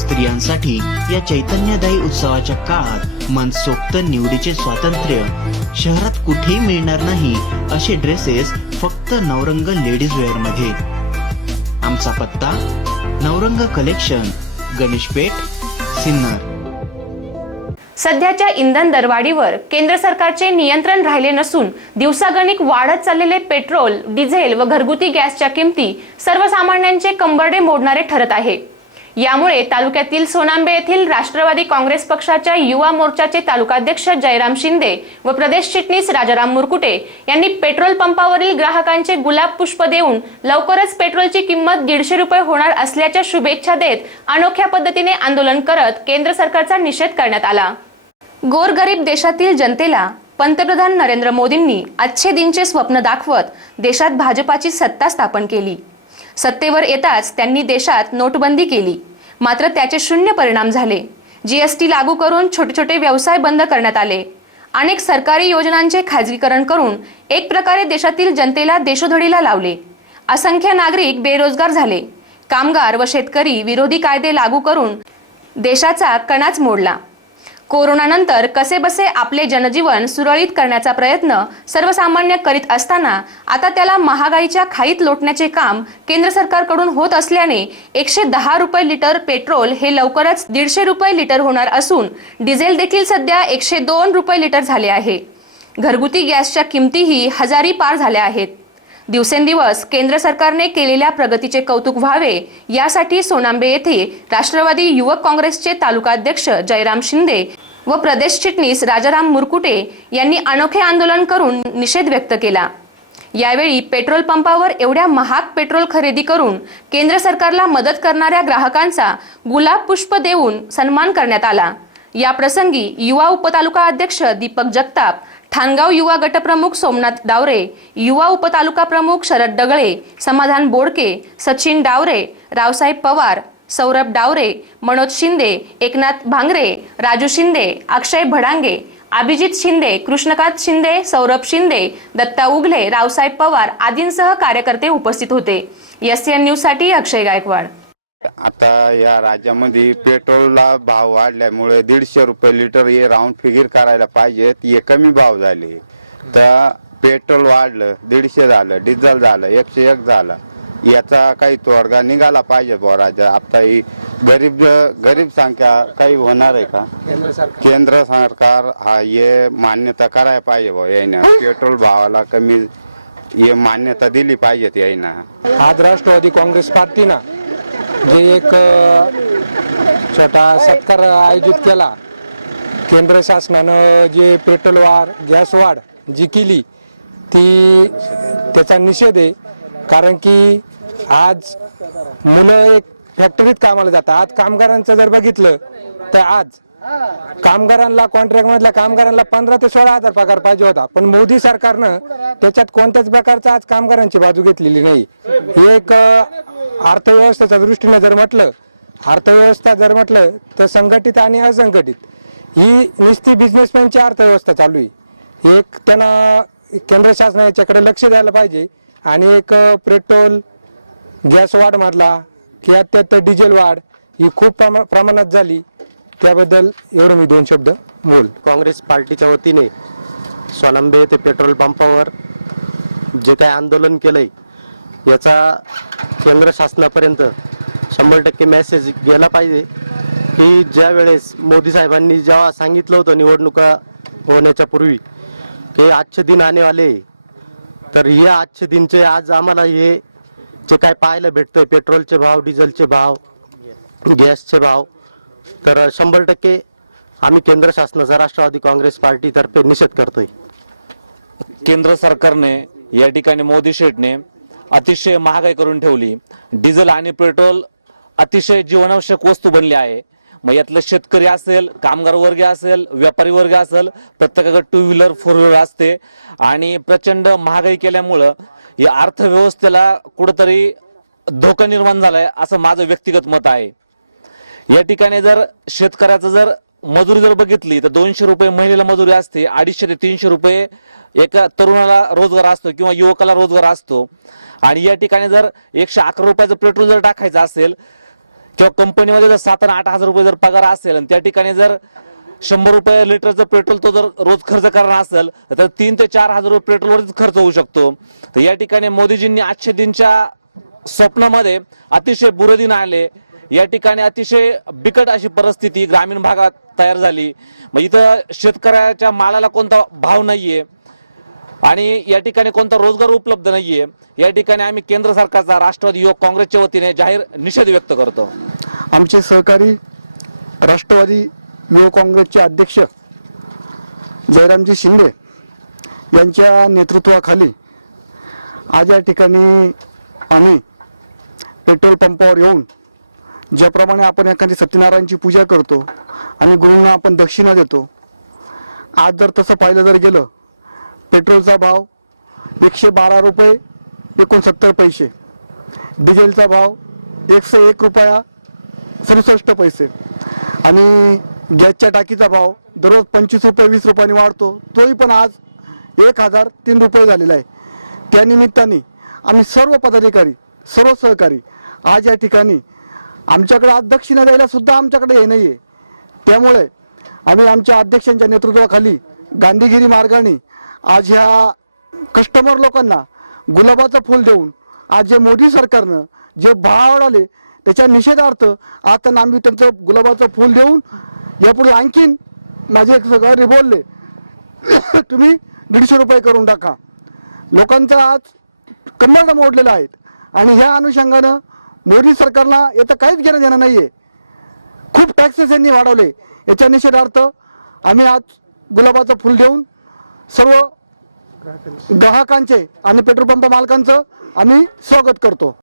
स्त्रियांसाठी या चैतन्यदायी उत्सवाच्या काळात मनसोक्त निवडीचे स्वातंत्र्य. शहरात कुठेही मिळणार नाही असे ड्रेसेस फक्त नवरंग लेडीज वेअरमध्ये. आमचा पत्ता नवरंग कलेक्शन गणेशपेठ सिन्नर. सध्याच्या इंधन दरवाढीवर केंद्र सरकारचे नियंत्रण राहिले नसून दिवसागणिक वाढत चाललेले पेट्रोल डिझेल व घरगुती गॅसच्या किमती सर्वसामान्यांचे कंबरडे मोडणारे ठरत आहे. यामुळे तालुक्यातील सोनांबे येथील राष्ट्रवादी काँग्रेस पक्षाच्या युवा मोर्चाचे तालुकाध्यक्ष जयराम शिंदे व प्रदेश चिटणीस राजाराम मुरकुटे यांनी पेट्रोल पंपावरील ग्राहकांचे गुलाब पुष्प देऊन लवकरच पेट्रोलची किंमत दीडशे रुपये होणार असल्याच्या शुभेच्छा देत अनोख्या पद्धतीने आंदोलन करत केंद्र सरकारचा निषेध करण्यात आला. गोरगरीब देशातील जनतेला पंतप्रधान नरेंद्र मोदींनी अच्छे दिनचे स्वप्न दाखवत देशात भाजपाची सत्ता स्थापन केली. सत्तेवर येताच त्यांनी देशात नोटबंदी केली. मात्र त्याचे शून्य परिणाम झाले. जीएसटी लागू करून छोटे छोटे व्यवसाय बंद करण्यात आले. अनेक सरकारी योजनांचे खाजगीकरण करून एक प्रकारे देशातील जनतेला देशोधडीला लावले. असंख्य नागरिक बेरोजगार झाले. कामगार व शेतकरी विरोधी कायदे लागू करून देशाचा कणाच मोडला. कोरोनानंतर कसेबसे आपले जनजीवन सुरळीत करण्याचा प्रयत्न सर्वसामान्य करीत असताना आता त्याला महागाईच्या खाईत लोटण्याचे काम केंद्र सरकारकडून होत असल्याने एकशे दहा रुपये लिटर पेट्रोल हे लवकरच दीडशे रुपये लिटर होणार असून डिझेल देखील सध्या एकशे दोन रुपये लिटर झाले आहे. घरगुती गॅसच्या किमतीही हजारी पार झाल्या आहेत. दिवसेंदिवस केंद्र सरकारने केलेल्या प्रगतीचे कौतुक व्हावे यासाठी सोनांबे येथे राष्ट्रवादी युवक काँग्रेसचे तालुकाध्यक्ष जयराम शिंदे व प्रदेश चिटणीस राजाराम मुरकुटे यांनी अनोखे आंदोलन करून निषेध व्यक्त केला. यावेळी पेट्रोल पंपावर एवढ्या महाग पेट्रोल खरेदी करून केंद्र सरकारला मदत करणाऱ्या ग्राहकांचा गुलाब पुष्प देऊन सन्मान करण्यात आला. या प्रसंगी युवा उपतालुका अध्यक्ष दीपक जगताप ठाणगाव युवा गटप्रमुख सोमनाथ डावरे युवा उपतालुका प्रमुख शरद डगळे समाधान बोडके सचिन डावरे रावसाहेब पवार सौरभ डावरे मनोज शिंदे एकनाथ भांगरे राजू शिंदे अक्षय भडांगे अभिजित शिंदे कृष्णकांत शिंदे सौरभ शिंदे दत्ता उघले रावसाहेब पवार आदींसह कार्यकर्ते उपस्थित होते. एस एन न्यूजसाठी अक्षय गायकवाड. आता या राज्यामध्ये पेट्रोलला भाव वाढल्यामुळे दीडशे रुपये लिटर हे राऊंड फिगर करायला पाहिजेत. हे कमी भाव झाले. तर पेट्रोल वाढलं दीडशे झालं डिझेल झालं एकशे एक झालं. याचा काही तोडगा निघाला पाहिजे बुवा राज्यात आता ही गरीब गरीब संख्या काही होणार आहे का? केंद्र सरकार हा हे मान्यता करायला पाहिजे बुवा यायनं. पेट्रोल भावाला कमी हे मान्यता दिली पाहिजेत यायनं. आज राष्ट्रवादी काँग्रेस पार्टीनं जे एक छोटा सत्कार आयोजित केला केंद्र शासनानं जे पेट्रोल वाढ गॅस वाढ जी केली ती त्याचा निषेध आहे. कारण की आज मुलं एक फॅक्टरीत कामाला जातात. आज कामगारांचं जर बघितलं तर आज कामगारांना कॉन्ट्रॅक्टमधल्या कामगारांना पंधरा ते सोळा हजार पगार पाहिजे होता. पण मोदी सरकारनं त्याच्यात कोणत्याच प्रकारचा आज कामगारांची बाजू घेतलेली नाही. एक अर्थव्यवस्थेच्या दृष्टीनं जर म्हटलं अर्थव्यवस्था जर म्हटलं तर संघटित आणि असंघटित. ही नुसती बिझनेसमॅनची अर्थव्यवस्था चालू आहे. एक त्यांना केंद्र शासनाने याच्याकडे लक्ष द्यायला पाहिजे. आणि एक पेट्रोल गॅस वाढ मारला की त्यात डिझेल वाढ ही खूप प्रमा- प्रमाणात झाली. त्याबद्दल एवढं मी दोन शब्द बोल. काँग्रेस पार्टीच्या वतीने स्वालंबे येथे पेट्रोल पंपावर जे काही आंदोलन केलं आहे याचा केंद्र शासनापर्यंत शंभर टक्के मेसेज गेला पाहिजे की ज्या वेळेस मोदी साहेबांनी जेव्हा सांगितलं होतं निवडणुका होण्याच्या पूर्वी की आजचे दिन आणेवाले तर हे आजचे दिनचे आज आम्हाला हे जे काय पाहायला भेटतंय पेट्रोलचे भाव डिझेलचे भाव गॅसचे भाव तर शंभर टक्के आम्ही केंद्र शासनाचा राष्ट्रवादी काँग्रेस पार्टीतर्फे निषेध करतोय. केंद्र सरकारने या ठिकाणी मोदी शेठने अतिशय महागाई करून ठेवली. डिझेल आणि पेट्रोल अतिशय जीवनावश्यक वस्तू बनली आहे. मग यातलं शेतकरी असेल कामगार वर्ग असेल व्यापारी वर्ग असेल प्रत्येकाकडे टू व्हीलर फोर व्हीलर असते. आणि प्रचंड महागाई केल्यामुळं या अर्थव्यवस्थेला कुठंतरी धोका निर्माण झाला आहे असं माझं व्यक्तिगत मत आहे. या ठिकाणी जर शेतकऱ्याचं जर मजुरी जर बघितली तर दोनशे रुपये महिलेला मजुरी असते अडीचशे ते तीनशे रुपये एका तरुणाला रोजगार असतो किंवा युवकाला रोजगार असतो. आणि या ठिकाणी जर एकशे अकरा रुपयाचं पेट्रोल जर टाकायचं असेल किंवा कंपनीमध्ये जर सात आणि आठ हजार रुपये जर पगार असेल आणि त्या ठिकाणी जर शंभर रुपये लिटरचं पेट्रोल तो जर रोज खर्च करणार असेल तर तीन ते चार हजार रुपये पेट्रोलवरच खर्च होऊ शकतो. तर या ठिकाणी मोदीजींनी आजच्या दिनच्या स्वप्नामध्ये अतिशय बुरदिन आले. या ठिकाणी अतिशय बिकट अशी परिस्थिती ग्रामीण भागात तयार झाली. मग इथं शेतकऱ्याच्या मालाला कोणता भाव नाही आहे आणि या ठिकाणी कोणता रोजगार उपलब्ध नाही आहे या ठिकाणी आम्ही केंद्र सरकारचा राष्ट्रवादी युवक काँग्रेसच्या वतीने जाहीर निषेध व्यक्त करतो. आमचे सहकारी राष्ट्रवादी युवक काँग्रेसचे अध्यक्ष जयरामजी शिंदे यांच्या नेतृत्वाखाली आज या ठिकाणी आम्ही पेट्रोल पंपावर येऊन ज्याप्रमाणे आपण एखादी सत्यनारायणची पूजा करतो आणि गुरूंना आपण दक्षिणा देतो. आज जर तसं पाहिलं जर गेलं पेट्रोलचा भाव एकशे बारा रुपये एकोणसत्तर पैसे. डिझेलचा भाव एकशे एक रुपया सदुसष्ट पैसे. आणि गॅसच्या टाकीचा भाव दररोज पंचवीस रुपये वीस रुपयाने वाढतो तोही पण आज एक हजार तीन रुपये झालेला आहे. त्यानिमित्ताने आम्ही सर्व पदाधिकारी सर्व सहकारी आज या ठिकाणी आमच्याकडे आज दक्षिणा द्यायला सुद्धा आमच्याकडे हे नाही आहे त्यामुळे आम्ही आमच्या अध्यक्षांच्या नेतृत्वाखाली गांधीगिरी मार्गाने आज ह्या कस्टमर लोकांना गुलाबाचं फूल देऊन आज जे मोदी सरकारनं जे भाव वाढवले त्याच्या निषेधार्थ आज त्यांना आम्ही त्यांचं गुलाबाचं फूल देऊन यापुढे आणखीन माझे एक सहकारी बोलले. तुम्ही दीडशे रुपये करून टाका. लोकांचं आज कंबरडं मोडलेलं आहेत. आणि ह्या अनुषंगानं मोदी सरकारला याचं काहीच घेणं देणं नाही आहे खूप टॅक्सेस यांनी वाढवले. याच्या निषेधार्थ आम्ही आज गुलाबाचं फुल देऊन सर्व ग्राहकांचे. आणि पेट्रोल पंप मालकांचं आम्ही स्वागत करतो.